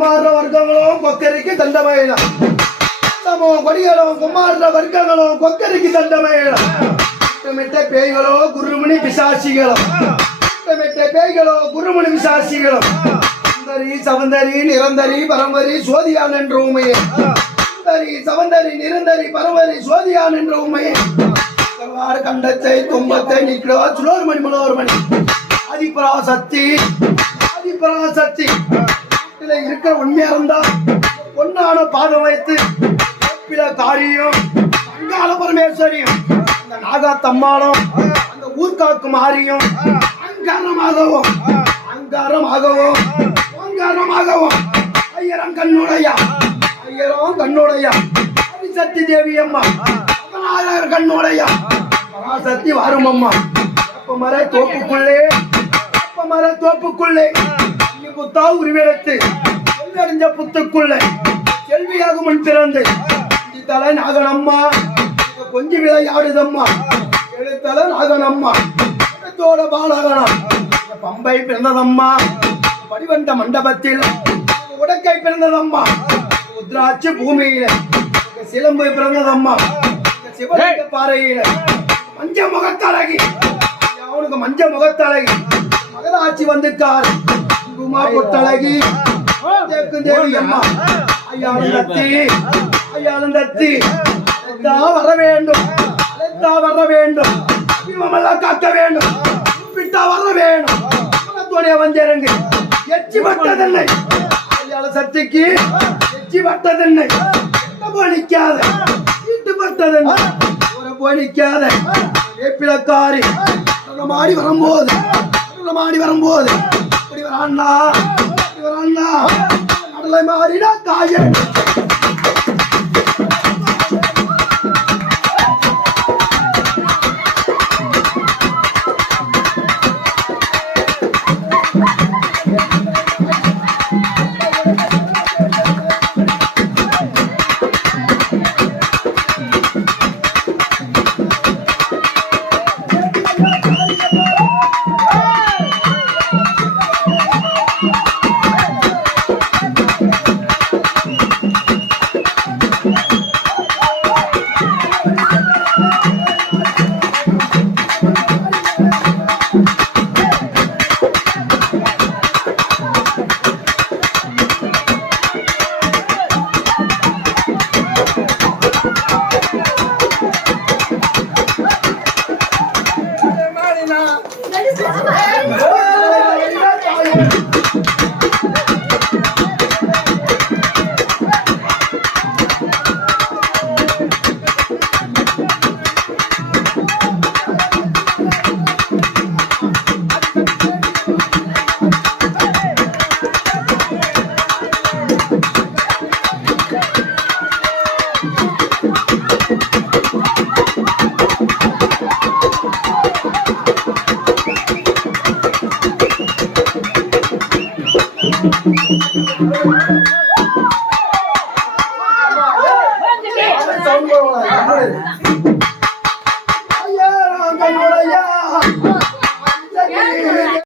குமார வர்க்கங்களும் கொக்கரிக்கு தண்டமேளம் கொடிகளும் குமார வர்க்கங்களும் கொக்கரிக்கு தண்டமேளம் பேய்களோ குருமணி பிசாசிகளும் பேய்களோ குருமணி பிசாசிகளும் சுந்தரி சவந்தரி நிரந்தரி பரம்பரி சோதியான் என்ற உண்மையே சுந்தரி சவந்தரி நிரந்தரி பரம்பரி சோதியான் என்ற உண்மையே கண்டத்தை துன்பத்தை நிற்கிறவா சுலோர் மணி மனோர் மணி ஆதிபராசக்தி ஆதிபராசக்தி இருக்கிற உண்மையா இருந்தா பொன்னான பாதம் வைத்து காரியம் அங்காள பரமேஸ்வரியும் அந்த நாகாத்தம்மாளும் அந்த ஊர்காக்கும் ஆரியும் அங்காரமாகவும் ஐயரம் கண்ணுடையா சக்தி தேவி அம்மா கண்ணுடையா சக்தி வாரும் அம்மா அப்ப மர தோப்புக்குள்ளே புத்தா உருவெடுத்து செல்லடைஞ்ச புத்துக்குள்ளே செல்வியாக முன் பிறந்து தலை நாகனம்மா கொஞ்சி விளையாடுதம்மா எழுத்தல நாகனம்மா தோட பாலகனம் பம்பை பிறந்ததம்மா படிவண்ட மண்டபத்தில் உடக்கை பிறந்ததம்மா உத்ராட்சி பூமியில சிலம்பு பிறந்ததம்மா சிவலிங்க பாறையில மஞ்ச முகத்தழகி அவனுக்கு மஞ்ச முகத்தழகி மகராட்சி வந்துட்டார் குமா பொட்டழகி தேவி அம்மா ஐயாளும் தத்தி வர வேண்டும் காக்க வேண்டும் விட்டா வர வேணும் வந்திறங்கு எச்சி பட்டதென்னை சக்திக்கு எச்சி பட்டதென்னை போனிக்காத வீட்டு பட்டதென்னை போனிக்காத வேப்பிலக்காரி மாடி வரும்போது இப்படி வரான்னா கடலை மாறிடா காய Sound